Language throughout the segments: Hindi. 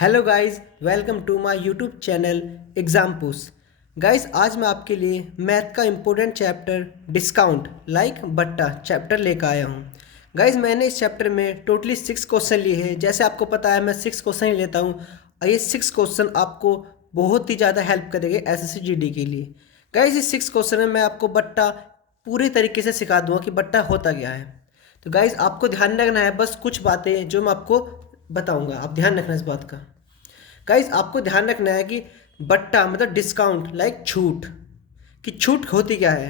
Hello guys, welcome to my YouTube channel Exam Push. Guys, आज मैं आपके लिए मैथ का इम्पोर्टेंट चैप्टर डिस्काउंट लाइक बट्टा चैप्टर लेकर आया हूँ। गाइस, मैंने इस चैप्टर में टोटली 6 क्वेश्चन लिए हैं। जैसे आपको पता है, मैं 6 क्वेश्चन ही लेता हूँ और ये 6 क्वेश्चन आपको बहुत ही ज़्यादा हेल्प करेंगे एसएससी जीडी के लिए। गाइस, इस 6 क्वेश्चन में मैं आपको बट्टा पूरी तरीके से सिखा दूंगा कि बट्टा होता क्या है। तो गाइस, आपको ध्यान रखना है, बस कुछ बातें जो मैं आपको बताऊंगा, आप ध्यान रखना इस बात का। गाइस, आपको ध्यान रखना है कि बट्टा मतलब डिस्काउंट लाइक छूट, कि छूट होती क्या है।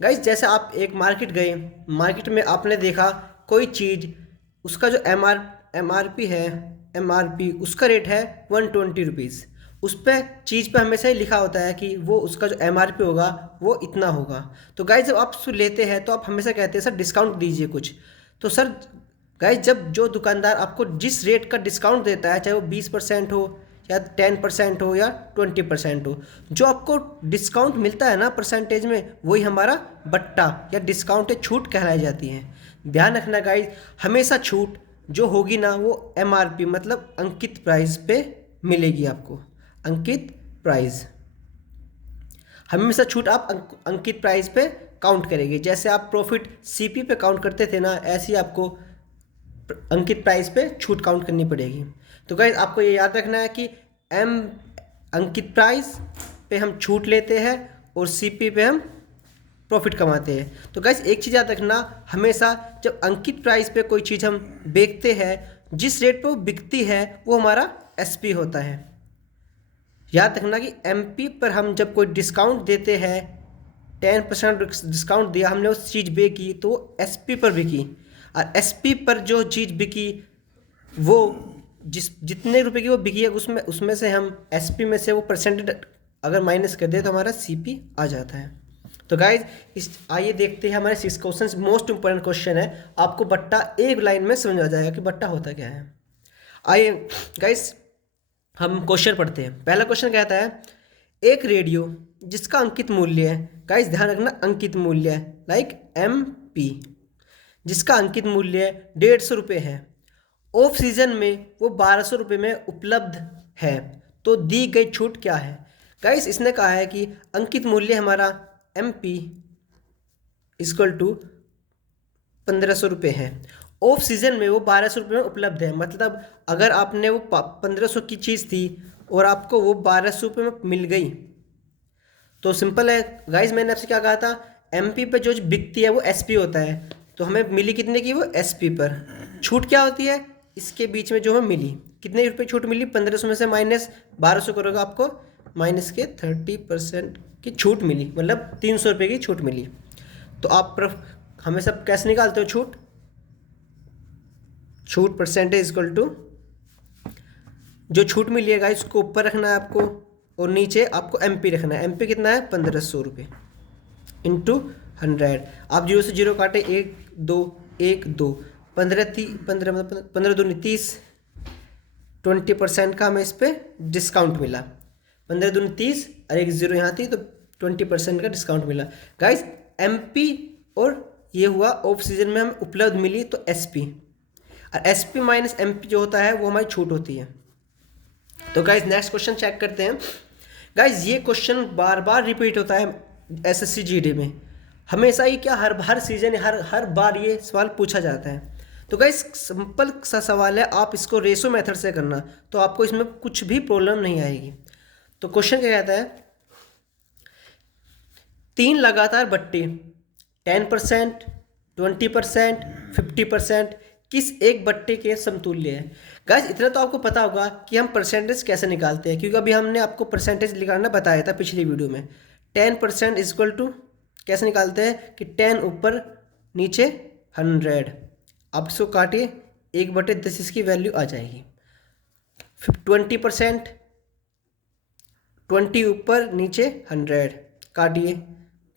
गाइस, जैसे आप एक मार्केट गए, मार्केट में आपने देखा कोई चीज़, उसका जो एम आर पी है, एम आर पी उसका रेट है 120 रुपीज़। उस पर चीज़ पे हमेशा ही लिखा होता है कि वो उसका जो एम आर पी होगा वो इतना होगा। तो गाइस, जब आप उसको लेते हैं तो आप हमेशा कहते हैं सर डिस्काउंट दीजिए कुछ। तो सर गाइस, जब जो दुकानदार आपको जिस रेट का डिस्काउंट देता है, चाहे वो 20% हो या 10% हो या 20% हो, जो आपको डिस्काउंट मिलता है ना परसेंटेज में, वही हमारा बट्टा या डिस्काउंट या छूट कहलाई जाती है। ध्यान रखना गाइस, हमेशा छूट जो होगी ना वो एमआरपी मतलब अंकित प्राइस पे मिलेगी आपको। अंकित प्राइस हमेशा छूट आप अंकित प्राइस पे काउंट करेंगे। जैसे आप प्रॉफिट सीपी पे काउंट करते थे ना, ऐसे ही आपको अंकित प्राइस पे छूट काउंट करनी पड़ेगी। तो गाइज, आपको ये याद रखना है कि एम अंकित प्राइस पे हम छूट लेते हैं और सीपी पे हम प्रॉफिट कमाते हैं। तो गाइज, एक चीज़ याद रखना, हमेशा जब अंकित प्राइस पे कोई चीज़ हम बेचते हैं, जिस रेट पे वो बिकती है वो हमारा एसपी होता है। याद रखना कि एमपी पर हम जब कोई डिस्काउंट देते हैं, 10% डिस्काउंट दिया, हमने उस चीज़ बेची तो एसपी पर बिकी, और एसपी पर जो चीज़ बिकी वो जितने रुपए की वो बिकी है, उसमें से हम एसपी में से वो परसेंटेज अगर माइनस कर दे तो हमारा सीपी आ जाता है। तो गाइज, आइए देखते हैं हमारे 6 क्वेश्चन। मोस्ट इंपॉर्टेंट क्वेश्चन है, आपको बट्टा एक लाइन में समझ आ जाएगा कि बट्टा होता क्या है। आइए गाइज, हम क्वेश्चन पढ़ते हैं। पहला क्वेश्चन कहता है, एक रेडियो जिसका अंकित मूल्य है, गाइस ध्यान रखना अंकित मूल्य है लाइक एम पी, जिसका अंकित मूल्य 150 रुपये है, ऑफ सीजन में वो 1200 रुपये में उपलब्ध है, तो दी गई छूट क्या है। गाइस, इसने कहा है कि अंकित मूल्य हमारा एम पी इक्वल टू 1500 रुपये है, ऑफ सीजन में वो 1200 रुपये में उपलब्ध है। मतलब अगर आपने वो 1500 की चीज़ थी और आपको वो 1200 रुपये में मिल गई, तो सिंपल है गाइज, मैंने आपसे क्या कहा था, एमपी पे जो बिकती है वो एसपी होता है। तो हमें मिली कितने की, वो एसपी पर। छूट क्या होती है, इसके बीच में जो हमें मिली, कितने रुपए छूट मिली, 1500 में से माइनस 1200 करोगे, आपको माइनस के 30% की छूट मिली, मतलब 300 रुपये की छूट मिली। तो आप हमेशा कैसे निकालते हो छूट, छूट परसेंटेज इक्वल टू जो छूट मिली है गाइस उसको ऊपर रखना है आपको, और नीचे आपको एमपी रखना है। एमपी कितना है, 1500 रुपये इंटू 100। आप 0 से 0 काटे, 1 2 1 2, 15 मतलब 15 दूनी 30, 20% का हमें इस पर डिस्काउंट मिला। 15 दूनी 30 और 1 0 यहाँ थी, तो 20% का डिस्काउंट मिला। गाइस, एमपी और ये हुआ ऑफ सीजन में हमें उपलब्ध मिली, तो एसपी, और एसपी माइनस एमपी जो होता है वो हमारी छूट होती है। तो गाइज, नेक्स्ट क्वेश्चन चेक करते हैं। गाइज, ये क्वेश्चन बार बार रिपीट होता है एसएससी जीडी में, हमेशा ही क्या, हर सीजन हर बार ये सवाल पूछा जाता है। तो गाइज, सिंपल सा सवाल है, आप इसको रेशो मेथड से करना, तो आपको इसमें कुछ भी प्रॉब्लम नहीं आएगी। तो क्वेश्चन क्या कहता है, 3 लगातार बट्टे 10%, 20%, 50% किस एक बट्टे के समतुल्य है। गाइस, इतना तो आपको पता होगा कि हम परसेंटेज कैसे निकालते हैं, क्योंकि अभी हमने आपको परसेंटेज निकालना बताया था पिछली वीडियो में। 10% इक्वल टू कैसे निकालते हैं कि 10 ऊपर नीचे 100, आप इसको काटिए, 1/10 इसकी वैल्यू आ जाएगी। 20%, 20 ऊपर नीचे 100, काटिए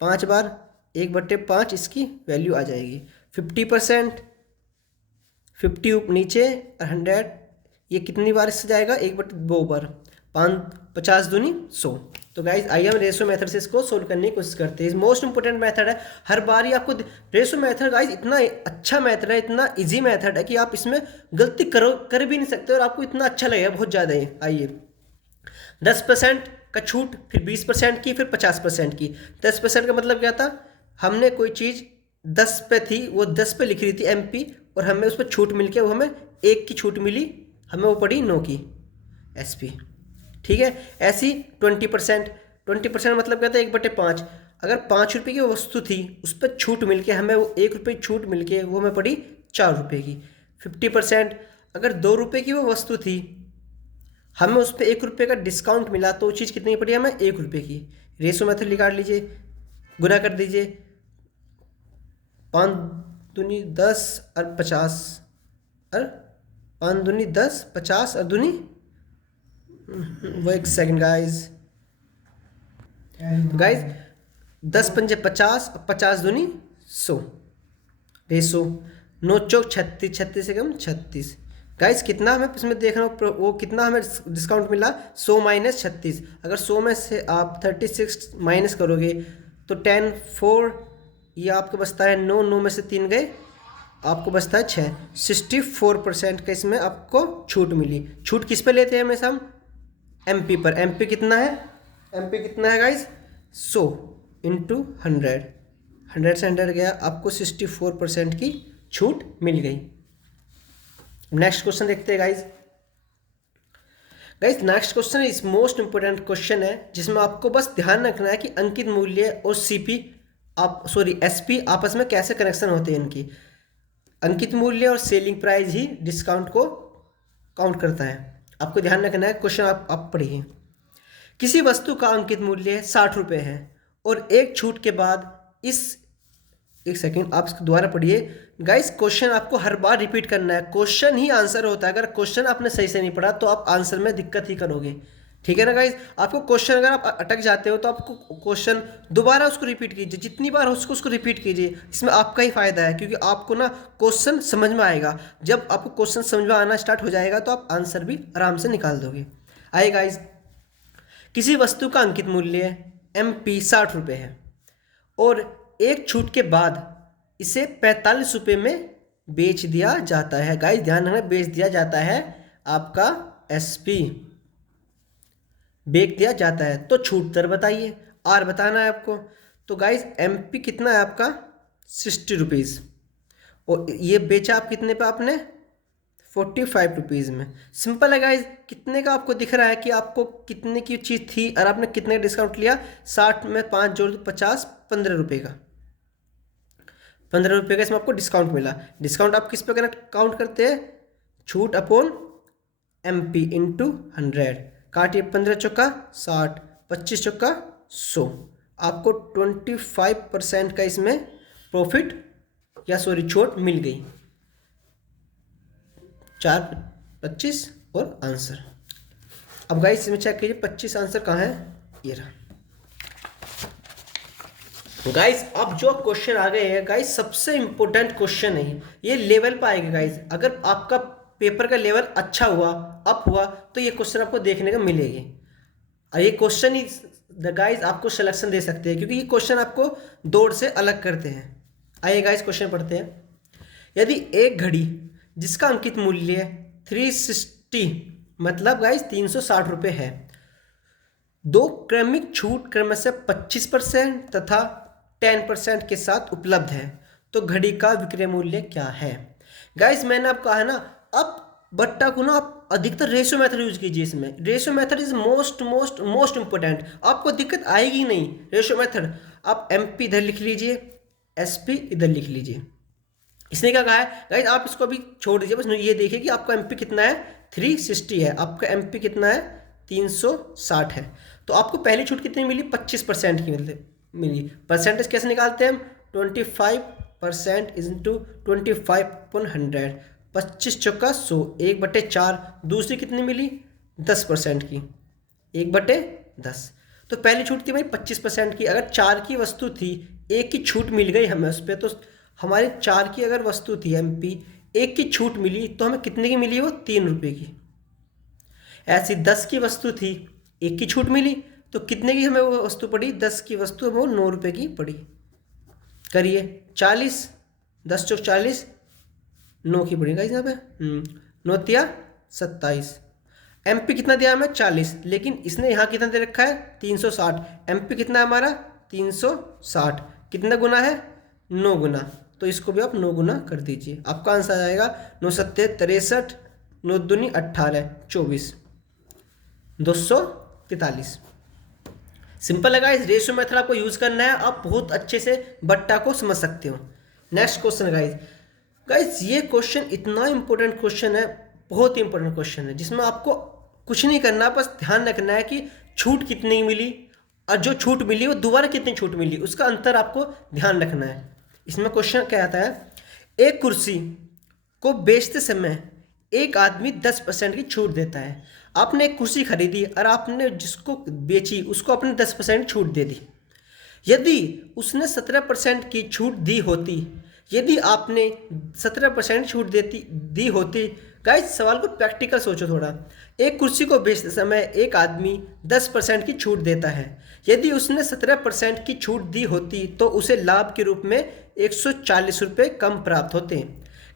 5 बार, 1/5 इसकी वैल्यू आ जाएगी। 50%, 50 नीचे और 100, ये कितनी बार इससे जाएगा, 1/2 बार, 50 दूनी 100। तो गाइज आइए हम रेशो मेथड से इसको सोल्व करने की कोशिश करते हैं। मोस्ट इंपोर्टेंट मेथड है, हर बार ही आपको रेशो मेथड गाइज इतना अच्छा मेथड है, इतना इजी मेथड है कि आप इसमें गलती कर भी नहीं सकते और आपको इतना अच्छा लगेगा बहुत ज़्यादा ही। आइए 10% का छूट, फिर 20% की, फिर 50% की। 10% का मतलब क्या था, हमने कोई चीज़ 10 पे थी, वो 10 पे लिख रही थी MP, और हमें उस पर छूट मिल के वो हमें 1 की छूट मिली, हमें वो पड़ी 9 की SP। ठीक है, ऐसी 20%। 20% मतलब क्या था, 1/5। अगर 5 रुपये की वस्तु थी, उस पर छूट मिल के हमें वो 1 रुपये छूट मिल के वो हमें पड़ी 4 रुपये की। 50%, अगर 2 रुपये की वो वस्तु थी, हमें उस पर 1 रुपये का डिस्काउंट मिला, तो वो चीज़ कितनी पड़ी हमें, 1 रुपये की। रेशो मेथड निकाल लीजिए, गुना कर दीजिए, 5 दूनी 10 और 50, और 5 दूनी 10, 50 और दूनी, वो एक सेकंड गाइज, 10 पंजे 50 और 50 दूनी 100। रेशो 9 चौक 36, 36 से कम 36। गाइस कितना हमें इसमें देखना, वो कितना हमें डिस्काउंट मिला, 100 माइनस 36। अगर 100 में से आप 36 माइनस करोगे तो 10 4, ये आपको बचता है 9, 9 में से 3 गए, आपको बचता है 6। 64% का इसमें आपको छूट मिली। छूट किस पे लेते हैं हमेशा हम, MP पर। MP कितना है, MP कितना है गाइस, 100 इंटू 100, 100 से 100 गया, आपको 64% की छूट मिल गई। नेक्स्ट क्वेश्चन देखते हैं गाइज। नेक्स्ट क्वेश्चन इस मोस्ट इंपोर्टेंट क्वेश्चन है, जिसमें आपको बस ध्यान रखना है कि अंकित मूल्य और CP SP आपस में कैसे कनेक्शन होते हैं इनकी। अंकित मूल्य और सेलिंग प्राइस ही डिस्काउंट को काउंट करता है। आपको ध्यान रखना है, क्वेश्चन आप पढ़िए। किसी वस्तु का अंकित मूल्य 60 रुपये है और एक छूट के बाद एक सेकेंड आप इसको दोबारा पढ़िए गाइस। क्वेश्चन आपको हर बार रिपीट करना है, क्वेश्चन ही आंसर होता है। अगर क्वेश्चन आपने सही से नहीं पढ़ा तो आप आंसर में दिक्कत ही करोगे। ठीक है ना गाइस, आपको क्वेश्चन अगर आप अटक जाते हो तो आपको क्वेश्चन दोबारा उसको रिपीट कीजिए, जितनी बार हो उसको रिपीट कीजिए। इसमें आपका ही फायदा है, क्योंकि आपको ना क्वेश्चन समझ में आएगा। जब आपको क्वेश्चन समझ में आना स्टार्ट हो जाएगा तो आप आंसर भी आराम से निकाल दोगे। आइए गाइस, किसी वस्तु का अंकित मूल्य MP 60 रुपये है और एक छूट के बाद इसे 45 रुपये में बेच दिया जाता है। गाइस ध्यान रखना, बेच दिया जाता है, आपका SP बेच दिया जाता है। तो छूट दर बताइए, R बताना है आपको। तो गाइस MP कितना है आपका, 60 रुपीज़, और ये बेचा आप कितने पे, आपने 45 रुपीज़ में। सिंपल है गाइज, कितने का आपको दिख रहा है कि आपको कितने की चीज़ थी और आपने कितने का डिस्काउंट लिया। 60 में 5 जोड़ 50, 15 रुपये का, 15 रुपये का इसमें आपको डिस्काउंट मिला। डिस्काउंट आप किस पे काउंट करते हैं, छूट अपॉन MP इंटू 100। काटिए, 15 चौका 60, 25 चौका 100, आपको 25% का इसमें प्रॉफिट या छूट मिल गई। 4 25 और आंसर। अब गाइस इसमें चेक कीजिए 25 आंसर कहाँ है, ये रहा। गाइस अब जो क्वेश्चन आ गए हैं गाइस, सबसे इंपॉर्टेंट क्वेश्चन है ये लेवल पर आएगा गाइस। अगर आपका पेपर का लेवल अच्छा हुआ, अप हुआ, तो ये क्वेश्चन आपको देखने को मिलेगी। और ये क्वेश्चन ही गाइस आपको सिलेक्शन दे सकते हैं, क्योंकि ये क्वेश्चन आपको दौड़ से अलग करते हैं। आइए गाइस क्वेश्चन पढ़ते हैं। यदि एक घड़ी जिसका अंकित मूल्य 360 मतलब गाइस 360 रुपये है, दो क्रमिक छूट क्रमशः 25% तथा 10% के साथ उपलब्ध है, तो घड़ी का विक्रय मूल्य क्या है। गाइस मैंने आपको कहा है ना, अब बट्टा को ना आप अधिकतर रेशियो मेथड यूज कीजिए। इसमें ratio method is most important, आपको दिक्कत आएगी नहीं। रेशियो मेथड आप MP इधर लिख लीजिए, SP इधर लिख लीजिए। इसने क्या कहा है गाइस, आप इसको अभी छोड़ दीजिए, बस ये देखिए कि आपका MP कितना है, 360 है, आपका MP कितना है, 360 है। तो आपको पहली छूट कितनी मिली, 25% की मिली। परसेंटेज कैसे निकालते हैं हम, 25% इंटू 25/100, 25 चौका 100, 1/4। दूसरी कितनी मिली, 10% की, 1/10। तो पहली छूट थी भाई 25% की। अगर 4 की वस्तु थी, 1 की छूट मिल गई हमें उस पर, तो हमारे 4 की अगर वस्तु थी MP, 1 की छूट मिली, तो हमें कितने की मिली, वो 3 रुपये की। ऐसी 10 की वस्तु थी, 1 की छूट मिली, तो कितने की हमें वो वस्तु पड़ी? 10 की वस्तु हमें वो 9 रुपये की पड़ी। करिए 40, 10 चौक 40, 9 की पड़ी गाइस यहाँ पे। 9 तिया 27। एमपी कितना दिया हमें? 40, लेकिन इसने यहाँ कितना दे रखा है? 360। एमपी कितना है हमारा? 360। कितना गुना है? 9 गुना। तो इसको भी आप 9 गुना कर दीजिए, आपका आंसर आ जाएगा 9 सत्ते 63, 9 दूनी 18, 24, 243। सिंपल है गाइस, रेशियो मेथड आपको यूज़ करना है, आप बहुत अच्छे से बट्टा को समझ सकते हो। नेक्स्ट क्वेश्चन गाइस, ये क्वेश्चन इतना इंपॉर्टेंट क्वेश्चन है, बहुत ही इंपॉर्टेंट क्वेश्चन है, जिसमें आपको कुछ नहीं करना, बस ध्यान रखना है कि छूट कितनी मिली और जो छूट मिली वो दोबारा कितनी छूट मिली, उसका अंतर आपको ध्यान रखना है। इसमें क्वेश्चन क्या आता है? एक कुर्सी को बेचते समय एक आदमी 10% की छूट देता है। आपने एक कुर्सी खरीदी और आपने जिसको बेची उसको अपने 10% छूट दे दी। यदि उसने 17% की छूट दी होती, यदि आपने 17% छूट दी होती। गाइस सवाल को प्रैक्टिकल सोचो थोड़ा। एक कुर्सी को बेचते समय एक आदमी 10% की छूट देता है। यदि उसने 17% की छूट दी होती तो उसे लाभ के रूप में 140 रुपये कम प्राप्त होते।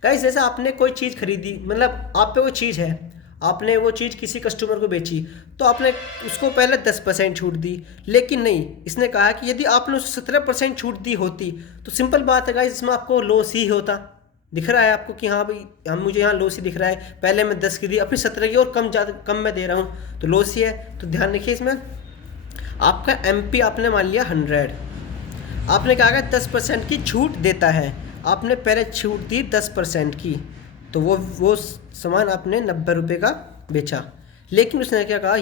गाइस जैसे आपने कोई चीज़ खरीदी, मतलब आप पे वो चीज़ है, आपने वो चीज़ किसी कस्टमर को बेची, तो आपने उसको पहले 10% छूट दी, लेकिन नहीं, इसने कहा कि यदि आपने उसे 17% छूट दी होती, तो सिंपल बात है गाइस, इसमें आपको लॉस ही होता। दिख रहा है आपको कि हाँ भाई मुझे यहाँ लॉस ही दिख रहा है, पहले मैं 10 की दी, अपनी 17 की और कम मैं दे रहा हूँ, तो लॉस ही है। तो ध्यान रखिए इसमें आपका एमपी आपने मान लिया 100, आपने कहा कि 10% की छूट देता है, आपने पहले छूट दी 10% की, तो वो सामान आपने 90 रुपये का बेचा। लेकिन उसने क्या कहा?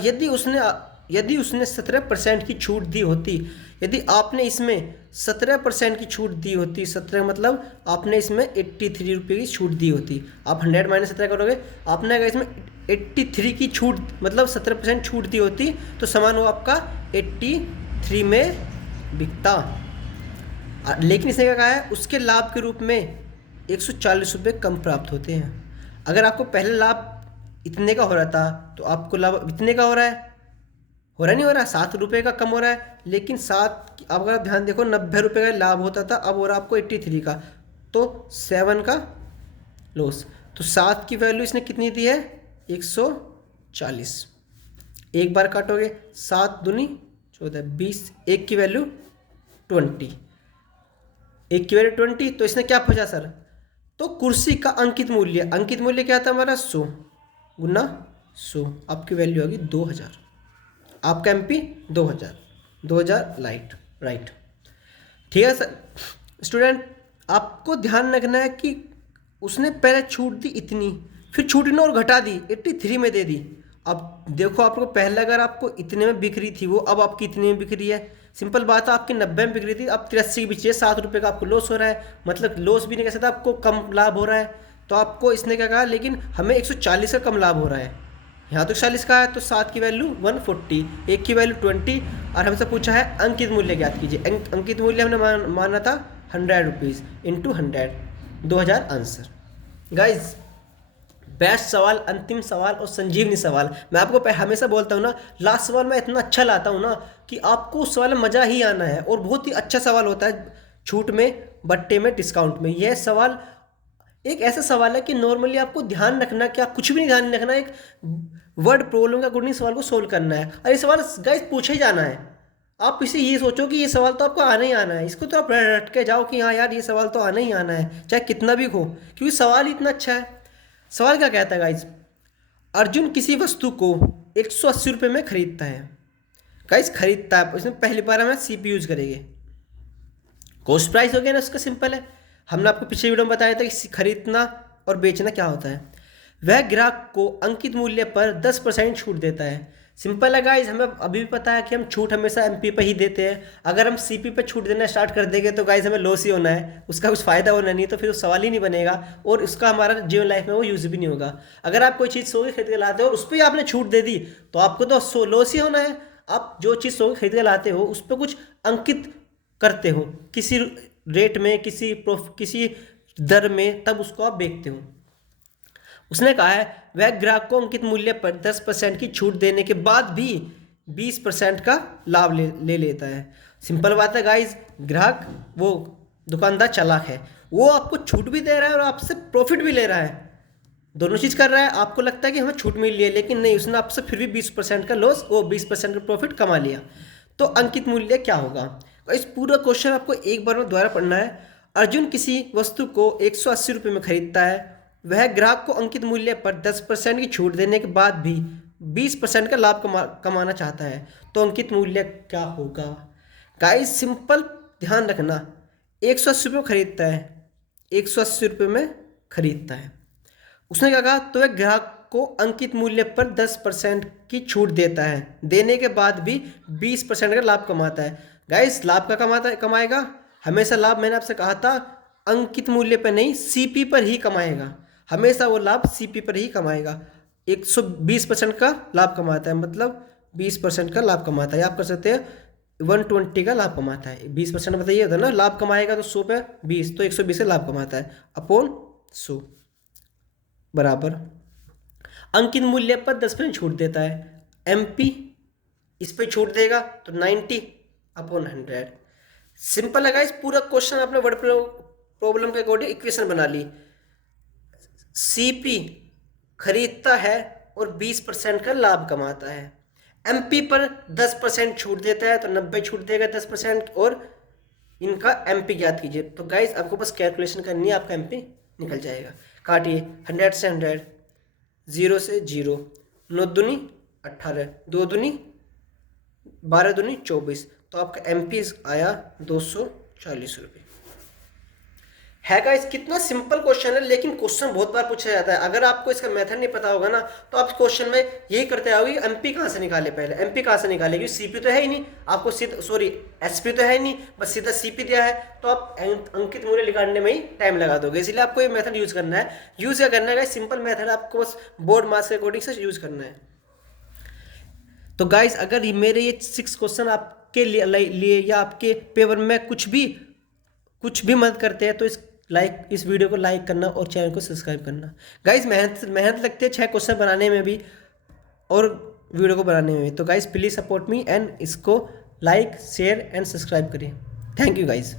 यदि उसने 17% की छूट दी होती, यदि आपने इसमें 17% की छूट दी होती, 17 मतलब आपने इसमें 83 रुपये की छूट दी होती, आप 100 माइनस 17 करोगे, आपने अगर इसमें 83 की छूट मतलब 17% छूट दी होती, तो सामान वो आपका 83 में बिकता। लेकिन इसने क्या कहा है? उसके लाभ के रूप में 140 रुपये कम प्राप्त होते हैं। अगर आपको पहले लाभ इतने का हो रहा था, तो आपको लाभ इतने का हो रहा है, नहीं हो रहा, 7 रुपये का कम हो रहा है। लेकिन अब अगर आप ध्यान देखो, 90 रुपये का लाभ होता था, अब हो रहा आपको 83 का, तो 7 का लॉस। तो 7 की वैल्यू इसने कितनी दी है? 140। एक बार काटोगे, 7 दूनी 14, 20, एक की वैल्यू 20, एक की वैल्यू 20, तो इसने क्या पूछा सर? तो कुर्सी का अंकित मूल्य क्या था हमारा? 100 गुना 100, आपकी वैल्यू होगी 2000, आपका एमपी 2000 राइट। ठीक है सर। स्टूडेंट आपको ध्यान रखना है कि उसने पहले छूट दी इतनी, फिर छूट ने और घटा दी, 83 में दे दी। अब देखो आपको पहले अगर आपको इतने में बिक रही थी वो, अब आपकी इतने में बिक रही है। सिंपल बात है, आपकी 90 में बिक रही थी, अब 83 की बिक रही है, 7 रुपये का आपको लॉस हो रहा है, मतलब लॉस भी नहीं कह सकता, आपको कम लाभ हो रहा है। तो आपको इसने क्या कहा? लेकिन हमें 140 का कम लाभ हो रहा है, यहाँ तो 40 का है, तो 7 की वैल्यू 140, एक की वैल्यू 20, और हमसे पूछा है अंकित मूल्य ज्ञात कीजिए। अंकित मूल्य हमने माना था 100 rupees into 100, 2000 answer. Guys best सवाल, अंतिम सवाल और संजीवनी सवाल, मैं आपको हमेशा बोलता हूँ ना, लास्ट सवाल मैं इतना अच्छा लाता हूँ ना कि आपको उस सवाल में मज़ा ही आना है, और बहुत ही अच्छा सवाल होता है छूट में, बट्टे में, डिस्काउंट में। यह सवाल एक ऐसा सवाल है कि नॉर्मली आपको ध्यान रखना, क्या कुछ भी नहीं ध्यान रखना, एक वर्ड प्रॉब्लम का गुणनी सवाल को सोल्व करना है, और ये सवाल गाइस पूछे जाना है। आप इसे ये सोचो कि ये सवाल तो आपको आना ही आना है, इसको तो आप रट के जाओ कि हाँ यार ये सवाल तो आना ही आना है, चाहे कितना भी हो, क्योंकि सवाल ही इतना अच्छा है। सवाल क्या कहता है गाइस? अर्जुन किसी वस्तु को 180 रुपये में खरीदता है। गाइस खरीदता है, इसमें पहली बार हम सीपी यूज करेंगे, कॉस्ट प्राइस हो गया ना, उसका सिंपल है, हमने आपको पिछले वीडियो में बताया था कि खरीदना और बेचना क्या होता है। वह ग्राहक को अंकित मूल्य पर 10% छूट देता है। सिंपल है गाइस, हमें अभी भी पता है कि हम छूट हमेशा एमपी पे ही देते हैं। अगर हम सीपी पे छूट देना स्टार्ट कर देंगे तो गाइस हमें लॉस ही होना है, उसका कुछ फ़ायदा होना नहीं, तो फिर उस सवाल ही नहीं बनेगा, और उसका हमारा जीवन लाइफ में वो यूज़ भी नहीं होगा। अगर आप कोई चीज़ 100 की खरीद के लाते हो और उस पर आपने छूट दे दी, तो आपको तो लॉस ही होना है। आप जो चीज़ 100 की खरीद के लाते हो उस पर कुछ अंकित करते हो किसी रेट में, किसी दर में, तब उसको आप बेचते हो। उसने कहा है वह ग्राहक को अंकित मूल्य पर 10% की छूट देने के बाद भी 20% का लाभ ले लेता है। सिंपल बात है गाइज, ग्राहक वो दुकानदार चालाक है, वो आपको छूट भी दे रहा है और आपसे प्रॉफिट भी ले रहा है, दोनों चीज़ कर रहा है। आपको लगता है कि हमें छूट मिल रही है, लेकिन नहीं, उसने आपसे फिर भी 20% का लॉस, वो 20% का प्रॉफिट कमा लिया। तो अंकित मूल्य क्या होगा? इस पूरा क्वेश्चन आपको एक बार में दोबारा पढ़ना है। अर्जुन किसी वस्तु को 180 रुपये में खरीदता है, वह ग्राहक को अंकित मूल्य पर 10% की छूट देने के बाद भी 20% का लाभ कमाना चाहता है, तो अंकित मूल्य क्या होगा? गाइस सिंपल ध्यान रखना, 180 रुपये में खरीदता है, 180 रुपये में खरीदता है, उसने क्या कहा? तो वह ग्राहक को अंकित मूल्य पर 10% की छूट देता है, देने के बाद भी 20% का लाभ कमाता है। गाइस लाभ का कमाएगा हमेशा। लाभ मैंने आपसे कहा था अंकित मूल्य पर नहीं, सीपी पर ही कमाएगा, हमेशा वो लाभ सीपी पर ही कमाएगा। 120% का लाभ कमाता है, मतलब 20% का लाभ कमाता है। आप कर सकते हैं 120 का लाभ कमाता है। 20% बताइए होता है ना, लाभ कमाएगा तो 100 पे 20, तो 120 का लाभ कमाता है अपॉन 100 बराबर अंकित मूल्य पर 10% छूट देता है। एमपी इस पे छूट देगा तो 90 अपॉन 100। सिंपल है गाइस, पूरा क्वेश्चन आपने वर्ड प्रॉब्लम के अकॉर्डिंग इक्वेशन बना ली। सीपी खरीदता है और 20% का लाभ कमाता है, एमपी पर 10% छूट देता है तो 90 छूट देगा 10%, और इनका एमपी ज्ञात कीजिए। तो गाइस आपको बस कैलकुलेशन करनी है, आपका एमपी निकल जाएगा। काटिए, 100 से 100, 0 से 0, 9 दूनी 18, 2 दूनी 12 दूनी 24, तो आपका एमपी आया 240 रुपये। है गाइस कितना सिंपल क्वेश्चन है, लेकिन क्वेश्चन बहुत बार पूछा जाता है। अगर आपको इसका मेथड नहीं पता होगा ना, तो आप क्वेश्चन में यही करते आओगे एमपी कहाँ से निकाले, पहले एमपी कहाँ से निकाले, क्योंकि सीपी तो है ही नहीं, आपको सीधा सॉरी एसपी तो है ही नहीं, बस सीधा सीपी दिया है, तो आप अंकित मूल्य निकालने में ही टाइम लगा दोगे। इसलिए आपको ये मेथड यूज करना है। यूज क्या करना है, सिंपल मेथड आपको बस बोर्ड मार्क्स के अकॉर्डिंग से यूज करना है। तो गाइस अगर मेरे ये 6 क्वेश्चन आपके लिए या आपके पेपर में कुछ भी मदद करते हैं, तो इस वीडियो को लाइक करना और चैनल को सब्सक्राइब करना। गाइस मेहनत लगती है 6 क्वेश्चन बनाने में भी और वीडियो को बनाने में भी। तो guys please support me and इसको लाइक शेयर एंड सब्सक्राइब करिए। Thank you guys.